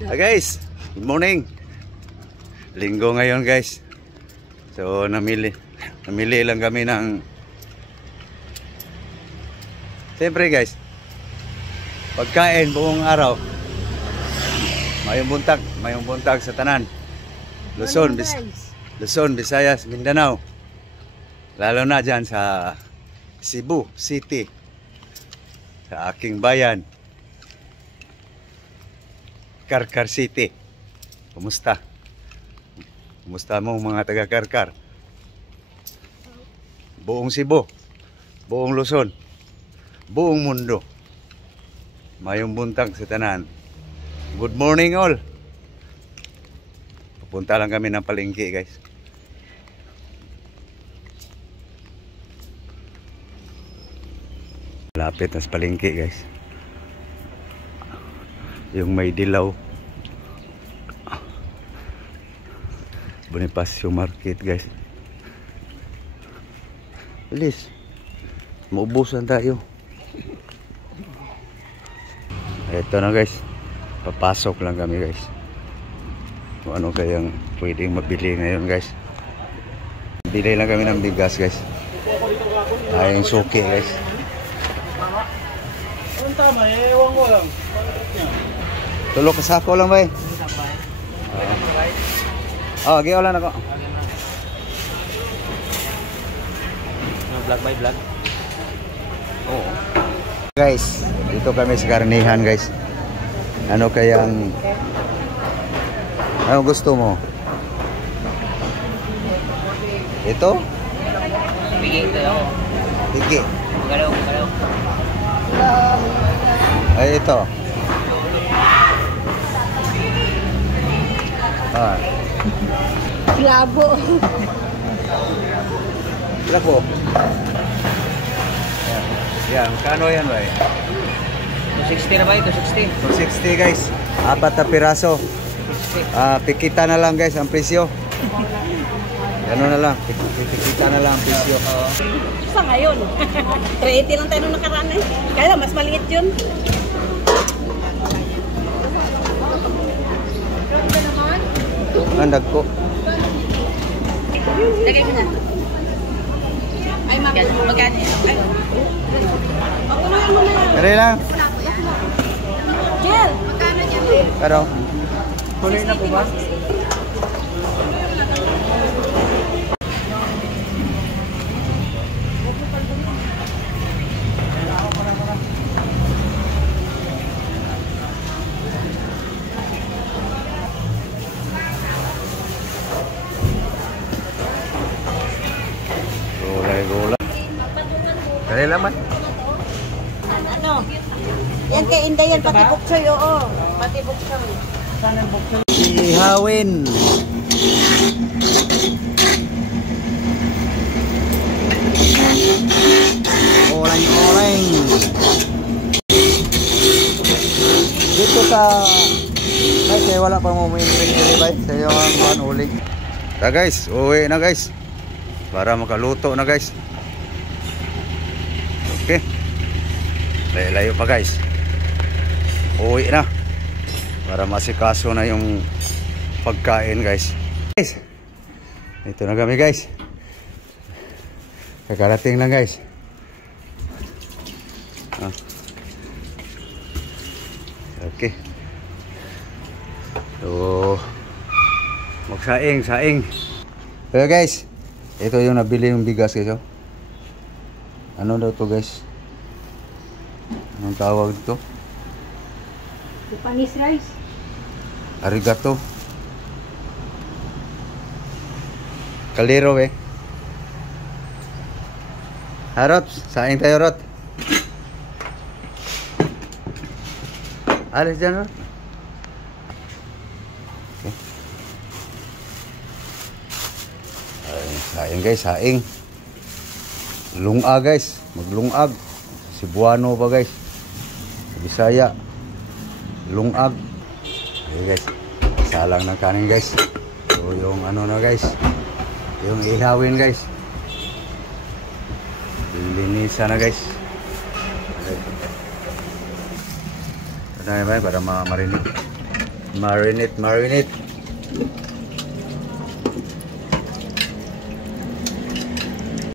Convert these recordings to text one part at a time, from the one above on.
Guys, good morning. Linggo ngayon guys. So namili lang kami ng siyempre guys, pagkain buong araw. Mayong buntag sa tanan. Luzon, Visayas, Mindanao. Lalo na dyan sa Cebu City, sa aking bayan, Karkar City. Kumusta? Kumusta mo mga taga Karkar? Buong Cebu, buong Luzon, buong mundo. Mayong buntag sa tanan. Good morning all. Pupunta lang kami ng palengke guys. Lapit na sa palengke guys. Yung may dilaw. Bonifacio Market guys. Bilis. Maubusan tayo. Ito na guys. Papasok lang kami guys. Kung ano kayang pwedeng mabili ngayon guys. Bili lang kami ng bigas guys. Ayong suki guys. Ang tama, ewan ko lang. Tulog ka sako lang ba eh? Oh, giyaw lang ako. Vlog by vlog. Oo. Guys, dito kami sa karnihan guys. Ano kayang ano gusto mo? Ito? Bigay ito ako. Sige. Galaw. Ay, ito. Ah. Labo. Labo. Yan, kano yan ba eh? 260 na ba ito? 260? 260 guys. 4 na piraso. Pikita na lang guys ang presyo. Gano'n na lang. Pikita na lang ang presyo. Sa ngayon. 380 lang tayo nung nakaraan eh. Kaya mas maliit yun. Nandag ko. Lagay mo na. Ay, magkano yun? Ay, mapunuhan mo na yan. Kari lang. Jill! Magkano niya? Pero. Tuloy na po ba? Gulay. Kari lang man. Ano? Yan kay Inday yan, pati buksoy, oo. Pati buksoy. Ihawin. Oreng. Dito sa ay kaya wala pang mumingwing bay sa iyo ang buwan uling. Guys, uwi na guys. Para makaluto na guys. Okay. Layo pa guys. Uwi na. Para masikaso na yung pagkain guys. Guys. Ito na kami guys. Kakarating lang guys. Okay. So magsaing. Pero guys, ito yung nabili yung bigas guys. Oh. Ano daw to guys? Anong tawag dito? Japanese rice. Arigato. Kaliro eh. Harot, saing tayo rot. Alis dyan rot. Saing guys, saing. Lungag guys, maglungag. Cebuano pa guys. Sa Bisaya. Lungag. Okay guys. Salang ng kanin guys. So yung ano na guys. Yung ihawin guys. Linisan na guys. Okay. Ito na ba para marinig. Marinate.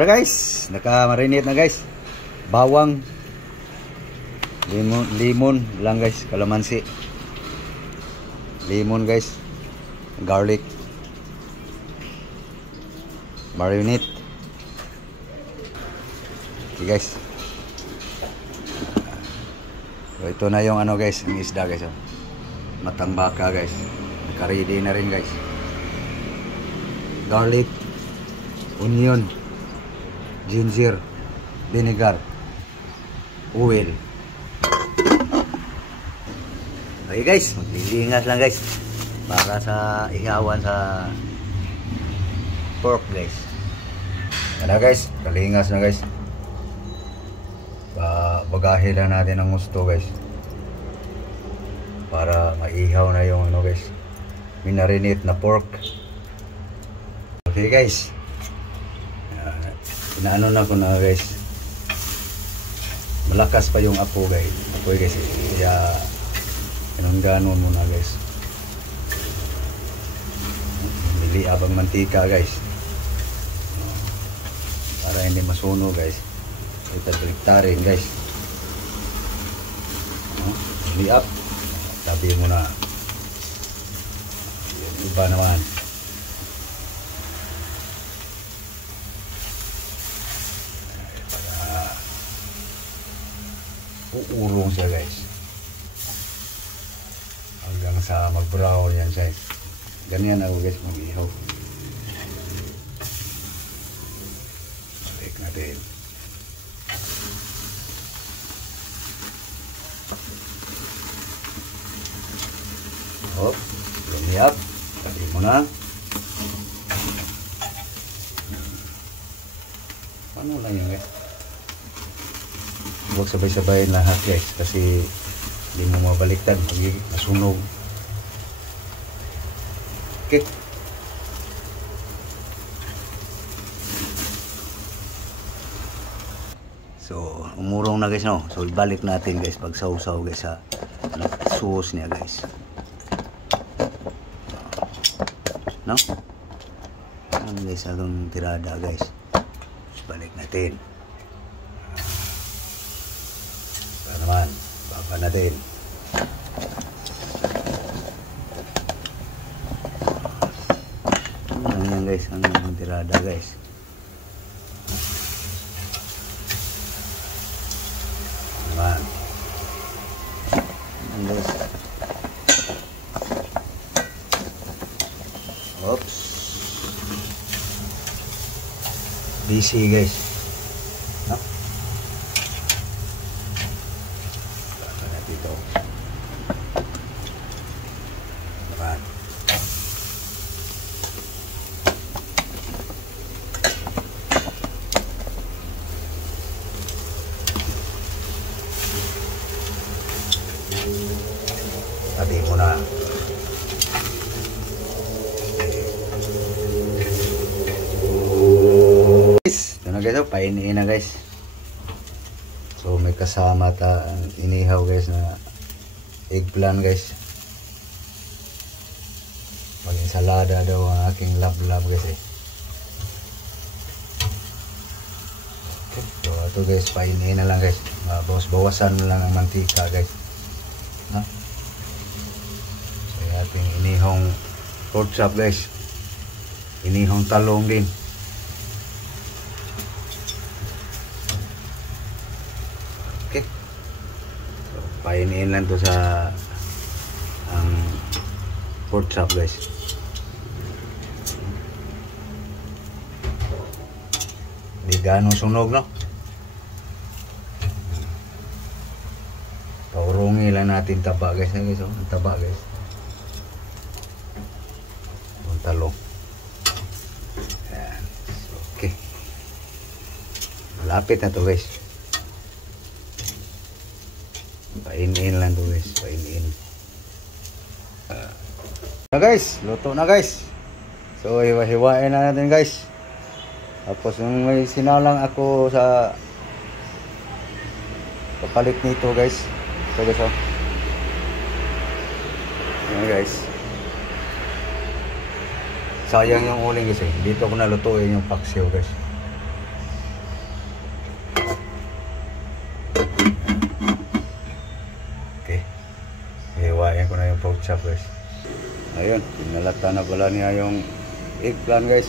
Guys, naka-marinate na guys. Bawang, limon lang guys, kalamansi. Lemon guys, garlic. Marinate. Okay guys. So, ito na yung ano guys, ang isda guys. Oh. Matang baka guys. Naka-ready na rin guys. Garlic, onion, ginger, vinegar, oil. Okay guys, maglilingas lang guys para sa ihawan sa pork guys. Yan na guys, kalingas na guys. Bagahin lang natin ang gusto guys para maihaw na yung ano guys, minarinate na pork. Okay guys, inaano na ko na guys, malakas pa yung apo guys, kaya inungganon muna guys. Bili abang mantika guys para hindi masunog guys. Ito baliktarin guys. Bili up, tabi mo na. Iba naman. Uurong siya guys hanggang sa mag brown yan siya. Ganyan ako guys mag-ihaw. Balik natin. Hop, lumiyap. Pati mo na. Paano lang yun guys? Huwag sabay-sabayin lahat guys kasi hindi mo mabaliktad pag nasunog. Okay. So umurong na guys no. So ibalik natin guys pag sausaw guys sa sauce niya guys. No? Ano guys agong tirada guys. So, balik natin. Naman, baba natin. Ano yan guys, ang tirada guys. Naman. Ayan guys. Oops. Busy guys. No? Dito. Naman. Tabi mo na. Guys, ito na guys, painiin na guys. So may kasama inihaw guys na eggplant guys. Mag-ensalada daw ang aking love guys eh. Okay, so ito guys, painiin na lang guys. Bawasan lang ang mantika guys. Ha? So yung ating inihong pork chop guys. Inihong talong din. Okay. So, painiin lang to sa ang pork chop guys. Di ganong sunog no. Paurungi lang natin taba guys. Oh, taba guys. Ang talong. Ayan. So, okay. Malapit na to guys. Painin lang to guys, painin. Na guys, luto na guys. So hiwa-hiwain na natin guys. Tapos yung may sinalang ako sa papalit nito guys. So guys, oh. Ayan guys. Sayang yung uling kasi. Dito ko nalutuin yung paksiw guys. Okay. Iwain ko na yung pork chop guys. Ayun. Pinalata na pala niya yung eggplant guys.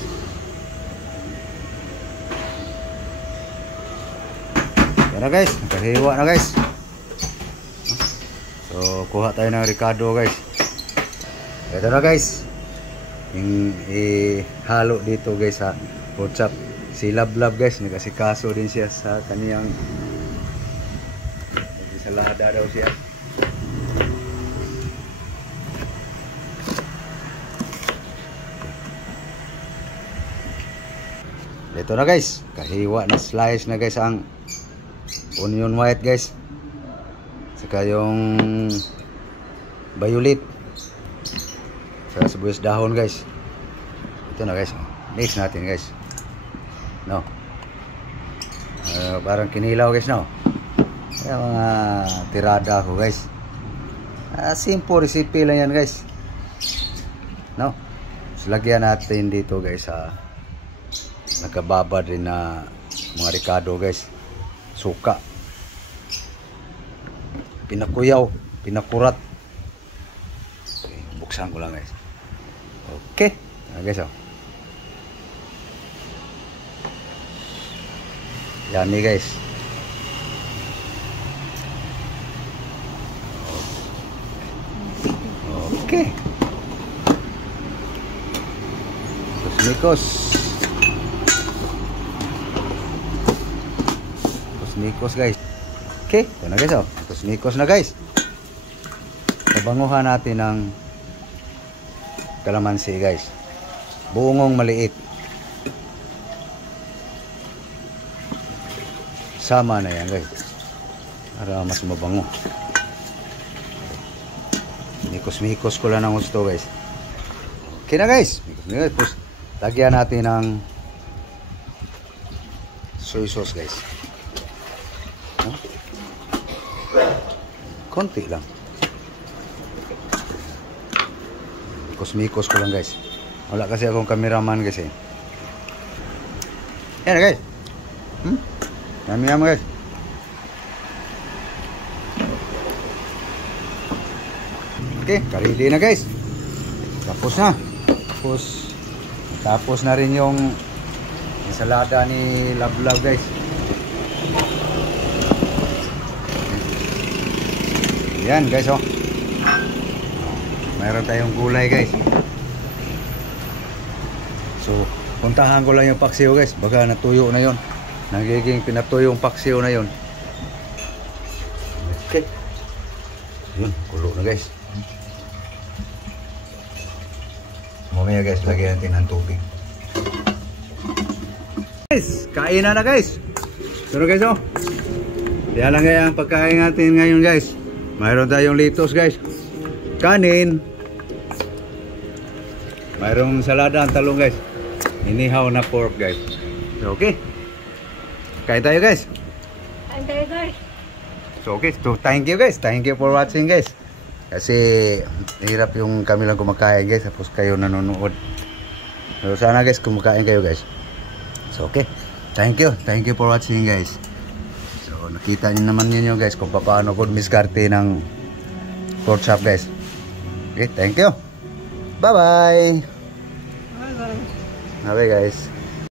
Yan na guys. Nakahiwa na guys. So, kuha tayo ng Ricardo guys. Ito na guys. Yung ihalo dito guys sa pork chop. Si Love guys, nagkasikaso din siya sa kaniyang salada daw siya. Ito na guys, kahiwa na slice na guys ang onion white guys. Saka yung violet. Sa sibuyas dahon guys. Ito na guys. Mix natin guys. No. Parang kinilaw guys no. Kaya mga tirada ko guys. Simple recipe lang yan guys. No. So, lagyan natin dito guys sa nakababa din na mga Ricardo guys. Suka. Pinakuyaw. Pinakurat. Okay, buksan ko lang guys. Okay. Guys, oh. Yummy guys. Okay. Kusmikos. Kusmikos guys. Okay, ito na guys, oh. Kusmikos na guys. Tabanguhan natin ng kalamansi guys. Buongong maliit. Sama na yan guys. Para mas mabango. Mikos-mikos ko lang ng gusto guys. Okay na guys. Mikos-mikos. Tapos lagyan natin ng soy sauce guys. Huh? Konti lang. Mikos-mikos ko lang guys. Wala kasi akong cameraman kasi. Yan guys. Yummy guys. Okay, ready na guys. Tapos na. Tapos na rin yung ensalada ni Love guys. Yan guys oh. Mayroon tayong gulay guys. So, puntahan ko lang yung paksiw guys. Baka natuyo na yon. Nagiging pinatuyo yung paksiw na yon. Okay. Yun, kulo na guys. Mamaya guys, lagyan natin ng tubig. Guys, kain na guys. Pero guys oh. Yan lang kaya ang pagkain natin ngayon guys. Mayroon tayong litos guys. Kanin. Mayroong salada ang talong guys. Inihaw na pork guys. Okay. Kain tayo guys. Kain tayo guys. So okay. So thank you guys. Thank you for watching guys. Kasi hirap yung kami lang kumakain guys. Tapos kayo nanonood. So sana guys kumakain kayo guys. So okay. Thank you. Thank you for watching guys. So nakita niyo naman ninyo guys kung paano ko miskarte ng pork chop guys. Okay. Thank you. Bye bye. Bye guys.